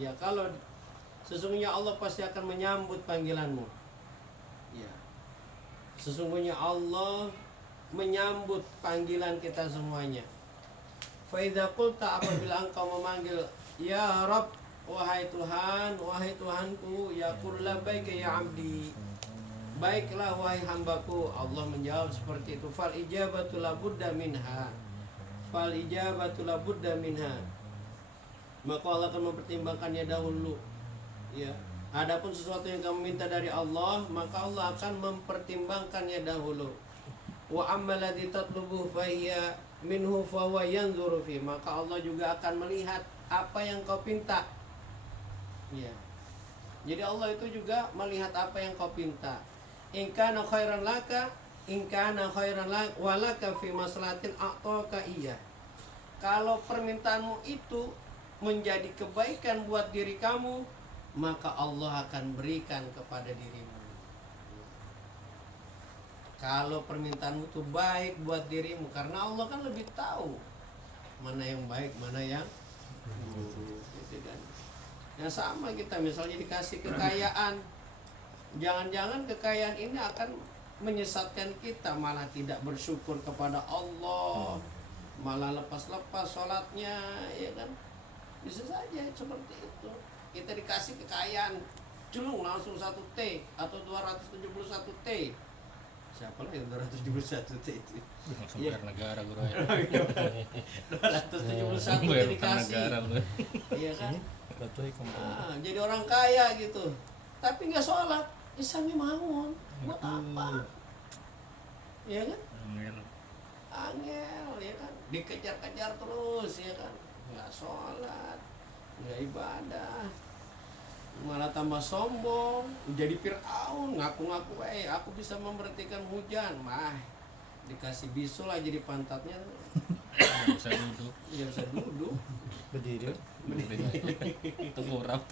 Ya, kalau sesungguhnya Allah pasti akan menyambut panggilanmu. Ya. Sesungguhnya Allah menyambut panggilan kita semuanya. Fa idza qulta, apabila engkau memanggil ya Rabb, wahai Tuhan, wahai Tuhanku, yaqul labbaika ya abdi, baiklah wahai hambaku. Allah menjawab seperti itu. Fal ijabatu labudda minha. Fal ijabatu labudda minha. Maka Allah akan mempertimbangkannya dahulu. Ya. Adapun sesuatu yang kamu minta dari Allah, maka Allah akan mempertimbangkannya dahulu. Wa amma alladzi tatlubu fa hiya minhu fa huwa yanzuru fi. Maka Allah juga akan melihat apa yang kau pinta. Ya. Jadi Allah itu juga melihat apa yang kau pinta. In kana khairan laka, in kana khairan lak walaka fi maslahatin a'taka iya. Kalau permintaanmu itu menjadi kebaikan buat diri kamu, maka Allah akan berikan kepada dirimu. Kalau permintaanmu itu baik buat dirimu, karena Allah kan lebih tahu mana yang baik, mana yang buruk, gitu kan. Yang sama kita misalnya dikasih kekayaan, jangan-jangan kekayaan ini akan menyesatkan kita, malah tidak bersyukur kepada Allah, malah lepas-lepas sholatnya, ya kan. Bisa saja seperti itu. Kita dikasih kekayaan, celung langsung 1 T atau 271 T. Siapa lah yang 271 T itu? Sampai negara bro ya. 271 T dikasih. Iya kan? Jadi orang kaya gitu. Tapi nggak sholat, Isami mawon. Buat apa? Iya kan? Angel, ya kan? Dikejar-kejar terus, ya kan? Nggak sholat, nggak ibadah, malah tambah sombong, jadi Fir'aun, ngaku-ngaku aku bisa memberhentikan hujan, dikasih bisul aja di pantatnya, Nggak bisa duduk. dia bisa duduk, Berdiri. Tengkurap.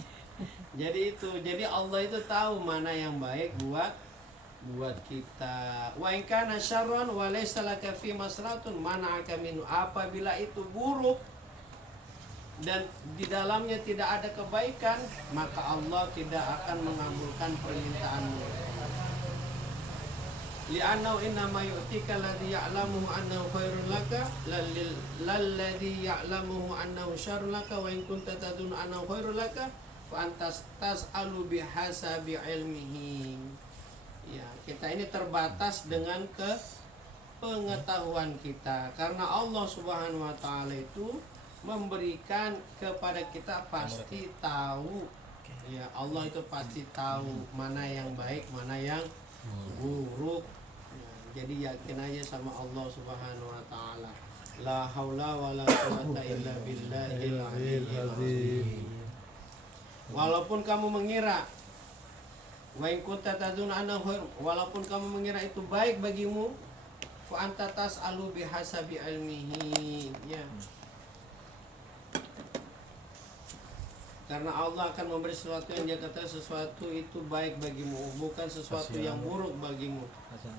jadi Allah itu tahu mana yang baik buat kita. Wa in kana syarran wa laysa laka fi masratun mana'aka minhu. Apabila itu buruk dan di dalamnya tidak ada kebaikan, maka Allah tidak akan mengabulkan permintaanmu. Li'annahu innama yu'tika alladhi ya'lamuhu annahu khairun laka lalladhi ya'lamuhu annahu syarrun laka wa in kunta tadunnu annahu khairun laka fa antas tas'alu bihasabi ilmihi. Ya, kita ini terbatas dengan pengetahuan kita, karena Allah Subhanahu wa taala itu memberikan kepada kita pasti tahu. Ya, Allah itu pasti tahu mana yang baik, mana yang buruk. Ya, jadi yakin aja sama Allah Subhanahu wa taala. La haula wala quwata illa billahil aliyyil azim. Walaupun kamu mengira wa in kunta tadun annahu khair, walaupun kamu mengira itu baik bagimu, fa anta tas'alu bihasabi ilmihi. Ya. Karena Allah akan memberi sesuatu yang dia kata sesuatu itu baik bagimu, bukan sesuatu yang buruk bagimu.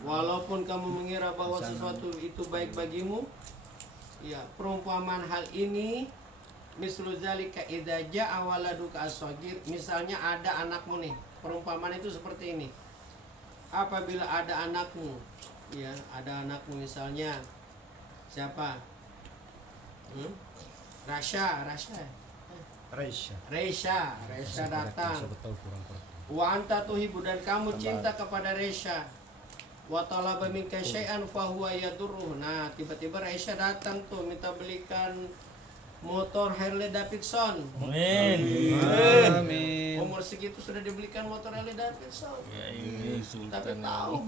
Walaupun kamu mengira bahwa sesuatu itu baik bagimu, ya, perumpamaan hal ini mislu zalika idza jaa waladuka as-saghir. Misalnya ada anakmu nih, perumpamaan itu seperti ini. Apabila ada anakmu, ya, ada anakmu misalnya siapa? Resha datang. Wa anta tuhibu, dan kamu cinta kepada Resha. Wa talaba minka syai'an fa huwa yadurruh. Nah, tiba-tiba Resha datang tuh minta belikan motor Harley Davidson. Amin. Umur segitu sudah dibelikan motor Harley Davidson. Ya ini Tapi sultan. tahu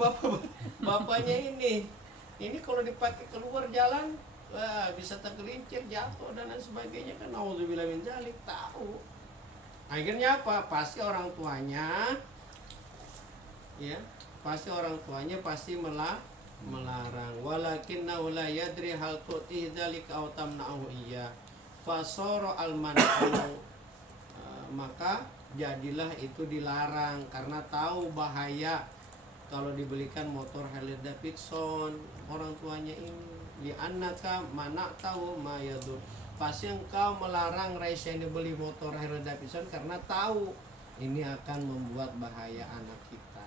bapaknya ini kalau dipakai keluar jalan, wah, bisa tergelincir, jatuh dan lain sebagainya, kan naudzubillah min dzalik. Tahu. Akhirnya apa? Pasti orang tuanya, ya, pasti melarang. Walakinnahu la yadri hal tu'ti dzalika aw tamna'u iya. Fasara al-man'u. Maka jadilah itu dilarang karena tahu bahaya kalau dibelikan motor Harley Davidson orang tuanya ini. Li'annaka mana tahu ma yadur, pasti engkau melarang Raisa ini beli motor Harley Davidson karena tahu ini akan membuat bahaya anak kita.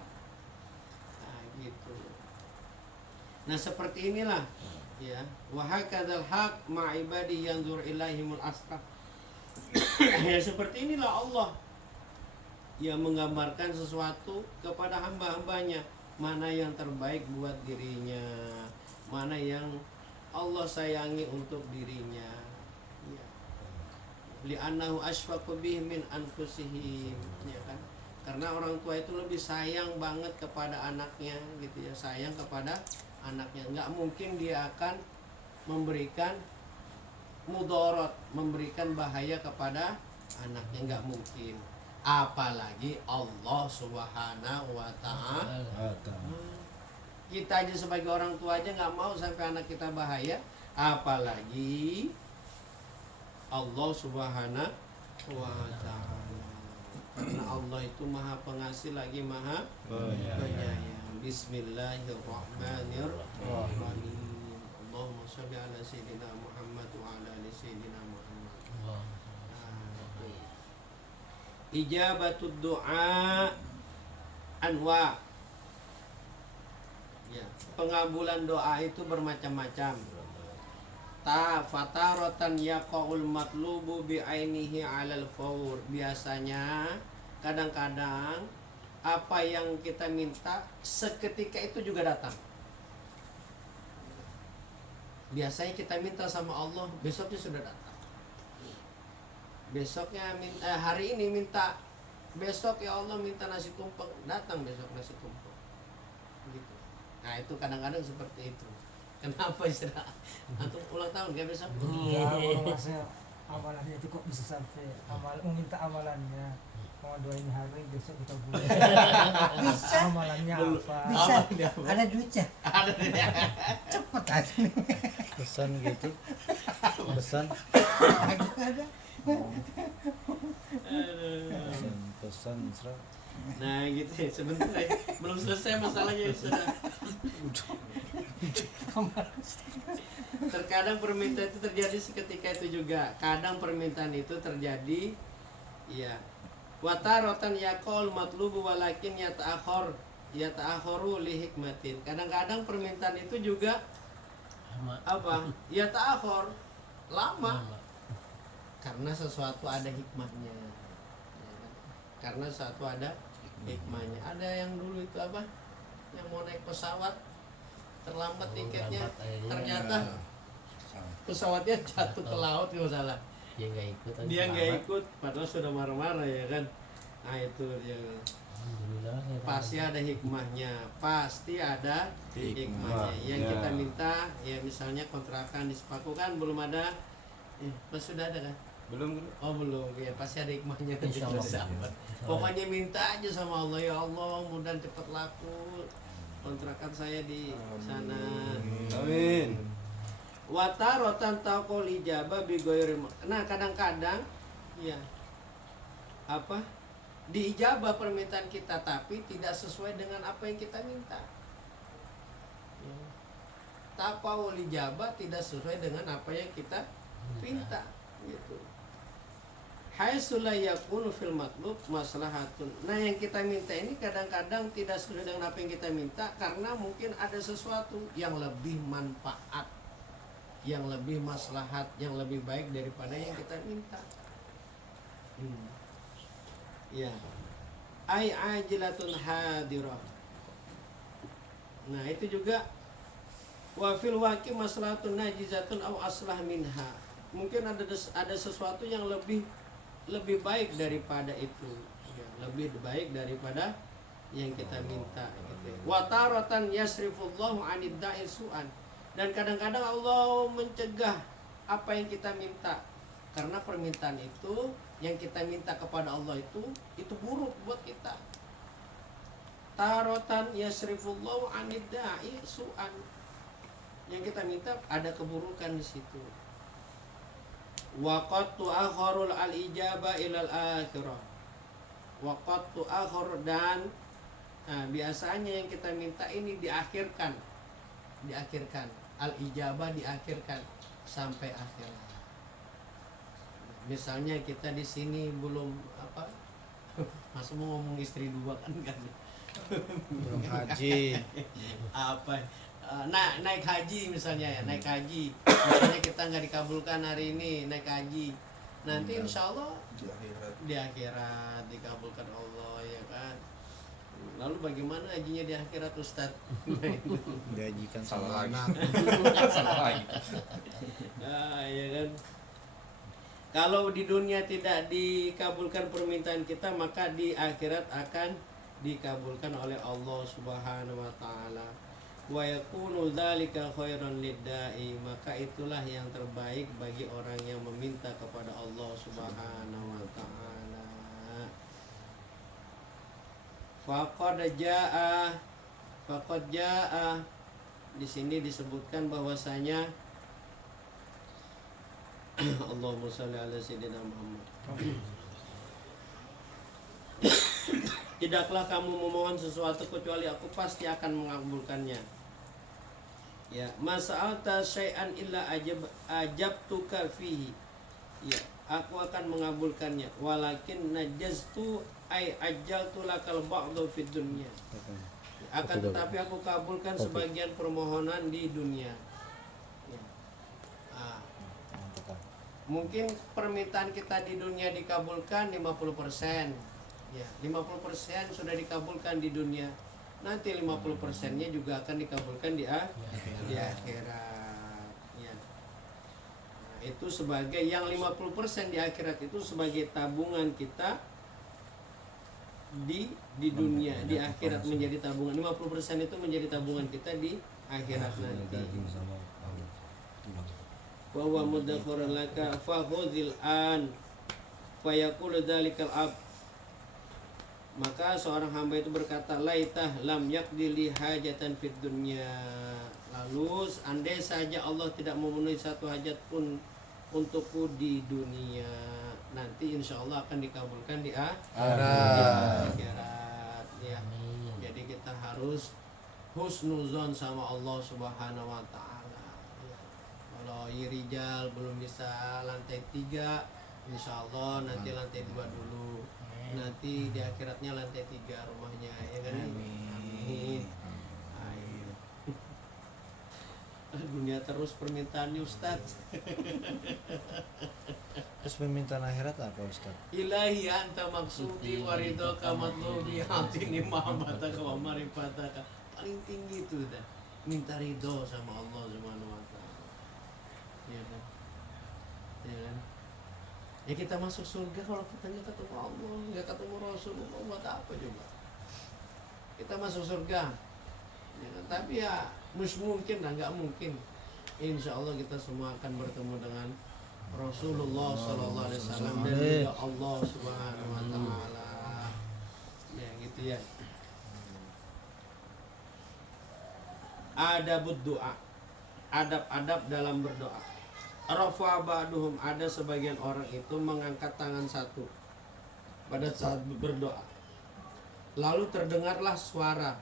Nah, gitu. Nah, seperti inilah ya, wa hakadzal haq ma'ibadi yanzur ilaihimul asraf. Ya, seperti inilah Allah yang menggambarkan sesuatu kepada hamba-hambanya, mana yang terbaik buat dirinya, mana yang Allah sayangi untuk dirinya. Ya. Li'annahu asfaqu bihim min anfusihim, ya kan? Karena orang tua itu lebih sayang banget kepada anaknya gitu ya, sayang kepada anaknya. Nggak mungkin dia akan memberikan mudarat, memberikan bahaya kepada anaknya, nggak mungkin. Apalagi Allah Subhanahu wa Ta'ala. Kita aja sebagai orang tua aja nggak mau sampai anak kita bahaya, apalagi Allah Subhanahu wa Ta'ala. Karena Allah itu Maha Pengasih lagi Maha Penyayang. Bismillahirrahmanirrahim. Allahumma sholli ala sayyidina Muhammad wa ala ali sayyidina Muhammad. Ijabatud du'a anwa. Ya, pengabulan doa itu bermacam-macam. Fataratan yaqaul matlubu bi'ainihi 'alal fawr. Biasanya kadang-kadang apa yang kita minta seketika itu juga datang. Biasanya kita minta sama Allah, besoknya sudah datang. Besoknya hari ini minta, besok ya Allah minta nasi tumpeng, datang besok nasi tumpeng. Gitu. Nah, itu kadang-kadang seperti itu. Kenapa istilah antum ulang tahun gak besok? Iya, maksudnya amalannya itu kok bisa sampai meminta amalannya. Mau doain hari besok kita buat. Bisa. Amalannya Belum. apa? Bisa. Amalannya apa? Ada duitnya. Ada ya. Cepet aja. Pesan gitu. Pesan. Ada. Pesan Isra. Nah, gitu ya, sebentar ya. Belum selesai masalahnya ya, sudah. Terkadang permintaan itu terjadi seketika itu juga. Kadang permintaan itu terjadi ya wataratan yaqul matlubu walakin yata'akharu li hikmatin. Kadang-kadang permintaan itu juga apa? Yata'akhir, lama. Karena sesuatu ada hikmahnya. Ya kan? Karena sesuatu ada hikmahnya. Ada yang dulu itu apa? Yang mau naik pesawat terlambat tiketnya, ternyata pesawatnya jatuh ke laut, nggak salah. Dia nggak ikut. Dia nggak ikut, padahal sudah marah-marah ya kan. Nah, itu dia. Alhamdulillah. Pasti ada hikmahnya, pasti ada hikmahnya. Yang kita minta, ya misalnya kontrakan di Sepaku kan belum ada, pas sudah ada kan? Belum. Oh belum, ya pasti ada hikmahnya. Insya Allah. Sabar. Pokoknya minta aja sama Allah, ya Allah mudah cepat laku kontrakan saya di sana. Amin. Watarotan taqul ijabah bi ghairi. Nah, kadang-kadang ya apa? Diijabah permintaan kita tapi tidak sesuai dengan apa yang kita minta. Ya. Taqul ijabah tidak sesuai dengan apa yang kita minta gitu. Haitsu la yakunu fil matlub maslahatun. Nah, yang kita minta ini kadang-kadang tidak sesuai dengan apa yang kita minta karena mungkin ada sesuatu yang lebih manfaat, yang lebih maslahat, yang lebih baik daripada yang kita minta. Ya. Ai ajilatun hadirah. Nah, itu juga wa fil waqi maslahatun najizatun aw aslah minha. Mungkin ada sesuatu yang lebih baik daripada itu, ya, lebih baik daripada yang kita minta gitu. Wa taratan yasrifullahu 'anid da'i su'an. Dan kadang-kadang Allah mencegah apa yang kita minta karena permintaan itu yang kita minta kepada Allah itu buruk buat kita. Taratan yasrifullahu 'anid da'i su'an. Yang kita minta ada keburukan di situ. Waqad tu'akharul al-ijaba ilal akhirah. Waqad tu'akhir dan biasanya yang kita minta ini diakhirkan. Al-ijabah diakhirkan sampai akhir. misalnya kita di sini belum apa, masa mau ngomong istri dua kan Belum haji. apa naik haji misalnya ya, naik haji misalnya kita nggak dikabulkan hari ini naik haji, nanti insya Allah di akhirat dikabulkan Allah ya kan. Lalu bagaimana hajinya di akhirat Ustadz? Dihajikan Salah sama lagi. anak. Salah lagi. Ah, ya kan. Kalau di dunia tidak dikabulkan permintaan kita, maka di akhirat akan dikabulkan oleh Allah Subhanahu wa taala. Wa yakunu dzalika khairan lidda'i, maka itulah yang terbaik bagi orang yang meminta kepada Allah Subhanahu wa taala. Faqad jaa di sini disebutkan bahwasanya Allahumma shalli ala sayyidina Muhammad. Tidaklah kamu memohon sesuatu kecuali aku pasti akan mengabulkannya. Ya, mas'alta syai'an illa ajabtuka fihi. Ya, aku akan mengabulkannya. Walakin najaztu ay ajaltu lakal ba'du fid dunya. Akan tetapi aku kabulkan sebagian permohonan di dunia. Ya. Ah, mungkin permintaan kita di dunia dikabulkan 50%. Ya, 50% sudah dikabulkan di dunia. Nanti 50%-nya juga akan dikabulkan di akhirat. Ya. Nah, itu sebagai yang 50% di akhirat itu sebagai tabungan kita di dunia, di akhirat menjadi tabungan. 50% itu menjadi tabungan kita di akhirat nanti. Wa huwa mudakharun laka fa khudhil an fa yaqulu dzalikal ab. Maka seorang hamba itu berkata, laitah lam yaqdili hajatan fid dunya. Lalu andai saja Allah tidak memenuhi satu hajat pun untukku di dunia, nanti insya Allah akan dikabulkan di akhirat. Ya. Jadi kita harus husnuzon sama Allah Subhanahu wa taala. Ya. Kalau rijal belum bisa lantai 3, insya Allah nanti lantai 2 dulu. Nanti di akhiratnya lantai 3 rumahnya, ya kan? Amin. Amin. Dunia terus permintaannya Ustaz. Terus permintaan akhirat apa Ustaz? Ilahi anta maksudi waridhoka matlubi hatini mahabbataka wa marifataka. Paling tinggi itu dah. Minta ridho sama Allah Subhanahu wa taala. Ya kan? Ya kan? Ya kita masuk surga kalau kita nggak ketemu Allah, nggak ketemu Rasulullah, buat apa juga? Kita masuk surga, ya kan? Tapi ya mungkin lah, nggak mungkin. Insya Allah kita semua akan bertemu dengan Rasulullah Sallallahu Alaihi Wasallam dan juga Allah Subhanahu Wa Taala. Ya gitu ya. Adabud doa, adab-adab dalam berdoa. Rafa ba'duhum, ada sebagian orang itu mengangkat tangan satu pada saat berdoa. Lalu terdengarlah suara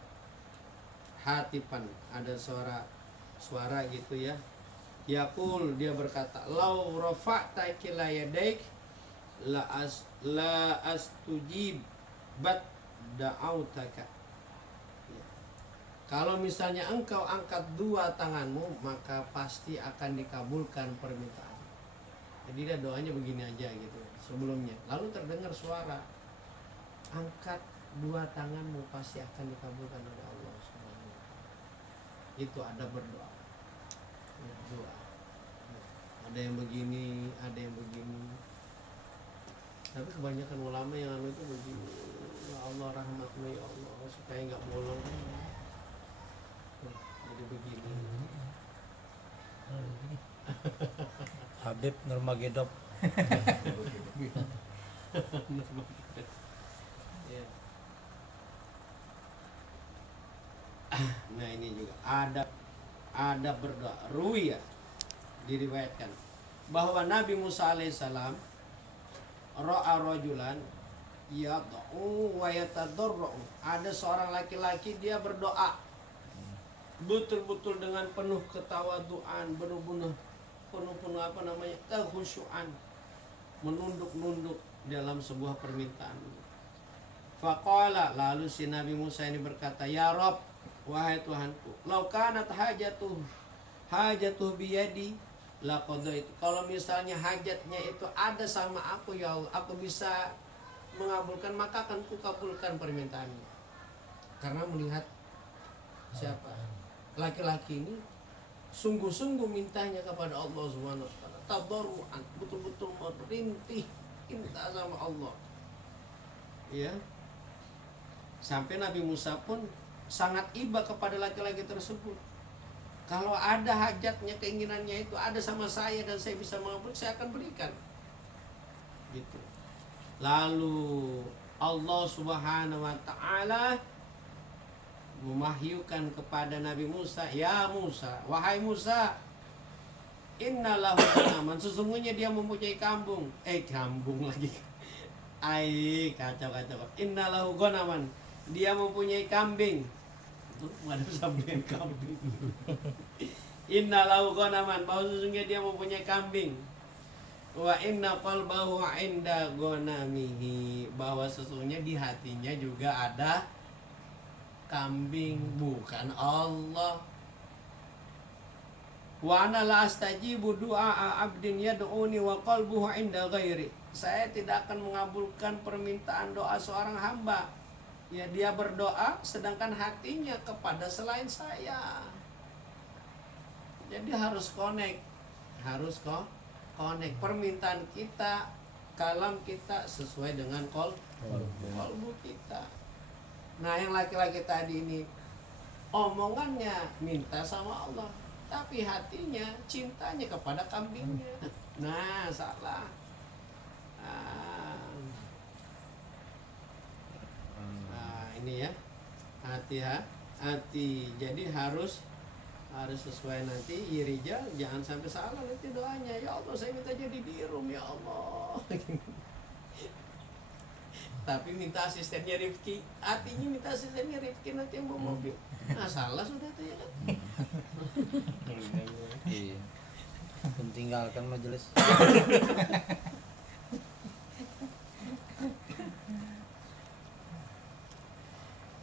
hatipan, ada suara gitu ya. Yaqul, dia berkata, "Lau rafa'ta kila yadaik la astujib bat da'autaka." Ya. Kalau misalnya engkau angkat 2 tanganmu, maka pasti akan dikabulkan permintaan. Jadi dia doanya begini aja gitu sebelumnya. Lalu terdengar suara, angkat 2 tanganmu pasti akan dikabulkan oleh Allah Subhanahu wa taala. Itu ada berdoa. Ya, doa. Ya. Ada yang begini, ada yang begini. Tapi kebanyakan ulama yang anu itu begini, ya Allah rahmatmu ya Allah supaya nggak bolong. Jadi begini. Habib Nurmagomedov. Ya. Nah ini juga adab berdoa. Ruwiya, diriwayatkan bahwa Nabi Musa alaihissalam ra'a rajulan yad'u wa yatadarru. Ada seorang laki-laki dia berdoa betul-betul dengan penuh ketawaduan, penuh apa namanya, kekhusyuan. menunduk-nunduk dalam sebuah permintaan. Faqala, lalu si Nabi Musa ini berkata, ya Rob, wahai Tuhanku, lau kanat hajatuh biyadi laqadaitu. Kalau misalnya hajatnya itu ada sama aku ya Allah, aku bisa mengabulkan, maka akan kukabulkan permintaannya. Karena melihat siapa laki-laki ini sungguh-sungguh mintanya kepada Allah Subhanahu wa taala, tadarruan, betul-betul merintih minta sama Allah. Ya. Sampai Nabi Musa pun sangat iba kepada laki-laki tersebut. Kalau ada hajatnya, keinginannya itu ada sama saya dan saya bisa mengabulkan, saya akan berikan. Gitu. Lalu Allah Subhanahu wa taala memahyukan kepada Nabi Musa, ya Musa, wahai Musa, innalahu ghanaman, sesungguhnya dia mempunyai kambing lagi. Kacau. Innalahu ghanaman, dia mempunyai kambing. Ada sampean kambing. Innalahu ghanaman, bahwa sesungguhnya dia mempunyai kambing. Wa inna qalbahu 'inda ghanamihi, bahwa sesungguhnya di hatinya juga ada kambing, bukan Allah. Wa ana la astajibu du'a 'abdin yad'uni wa qalbuhu 'inda ghairi. Saya tidak akan mengabulkan permintaan doa seorang hamba. Ya, dia berdoa sedangkan hatinya kepada selain saya. Jadi harus connect. Connect permintaan kita, kalam kita sesuai dengan kolbu kita. Nah, yang laki-laki tadi ini omongannya minta sama Allah, tapi hatinya cintanya kepada kambingnya. Nah, salah. Ini ya, hati. Jadi harus sesuai nanti. Rijal jangan sampai salah nanti doanya. Ya Allah, saya minta jadi birum ya Allah. Tapi minta asistennya Rifki, hatinya minta asistennya Rifki nanti yang bawa mobil. Nah, salah sudah tuh ya kan. Iya. Tinggalkan majelis.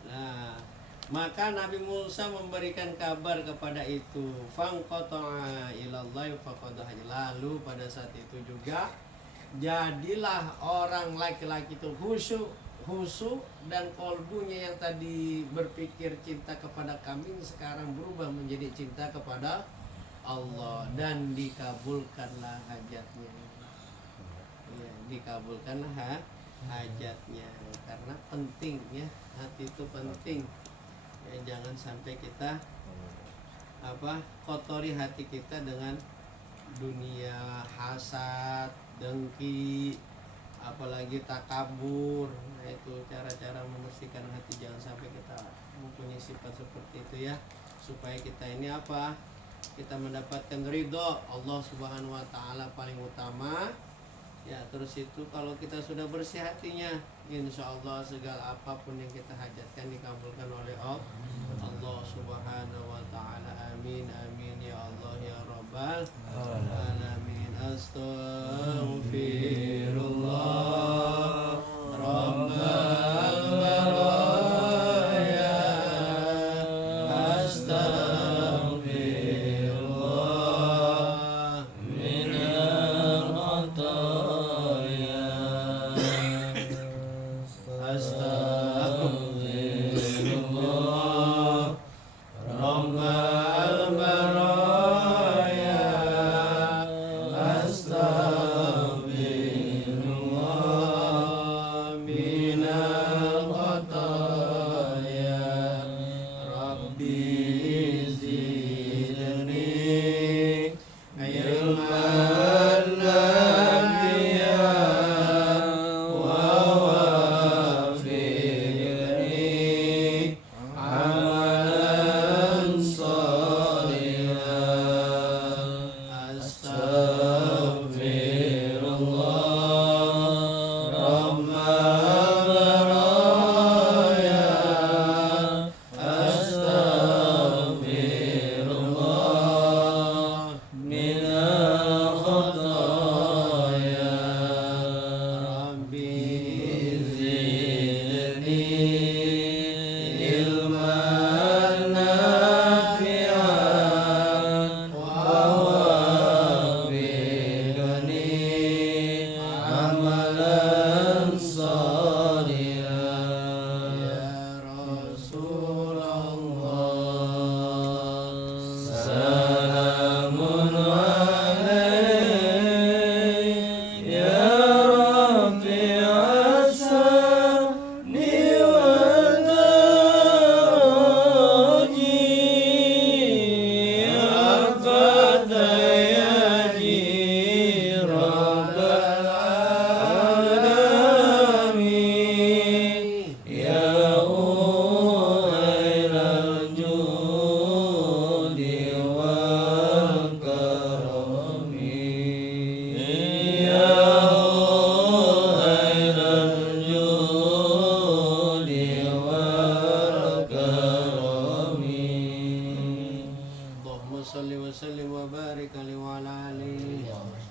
Nah, maka Nabi Musa memberikan kabar kepada itu, fangqata'a ilallahi faqadaha. Lalu pada saat itu juga jadilah orang laki-laki itu khusyuk dan kolbunya yang tadi berpikir cinta kepada kambing sekarang berubah menjadi cinta kepada Allah, dan dikabulkanlah hajatnya. Ya, dikabulkanlah hajatnya, karena penting ya, hati itu penting ya. Jangan sampai kita kotori hati kita dengan dunia, hasad, dengki, apalagi takabur. Nah, itu cara-cara membersihkan hati, jangan sampai kita mempunyai sifat seperti itu ya, supaya kita ini kita mendapatkan ridho Allah Subhanahu wa taala paling utama. Ya, terus itu kalau kita sudah bersih hatinya, insya Allah segala apapun yang kita hajatkan dikabulkan oleh Allah Subhanahu wa taala. Amin amin ya Allah ya Rabbal alamin. Astaghfirullah Rabbal baraya, astaghfirullah minal khataya, astaghfirullah Rabbal baraya, astaghfirullah salli wa sallim wa barik alaihi wa ala alihi.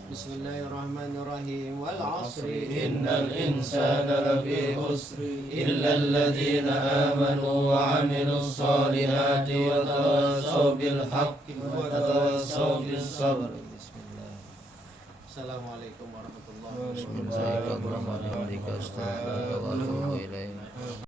Bismillahirrahmanirrahim. Wal 'asri innal insana lafi khusr illa alladhina amanu wa 'amilus solihati wa tawassaw bil haqqi wa tawassaw bis sabr. Bismillah. Assalamualaikum warahmatullahi wabarakatuh. Bismillahirrahmanirrahim. Astaghfirullah wa atubu ilaih.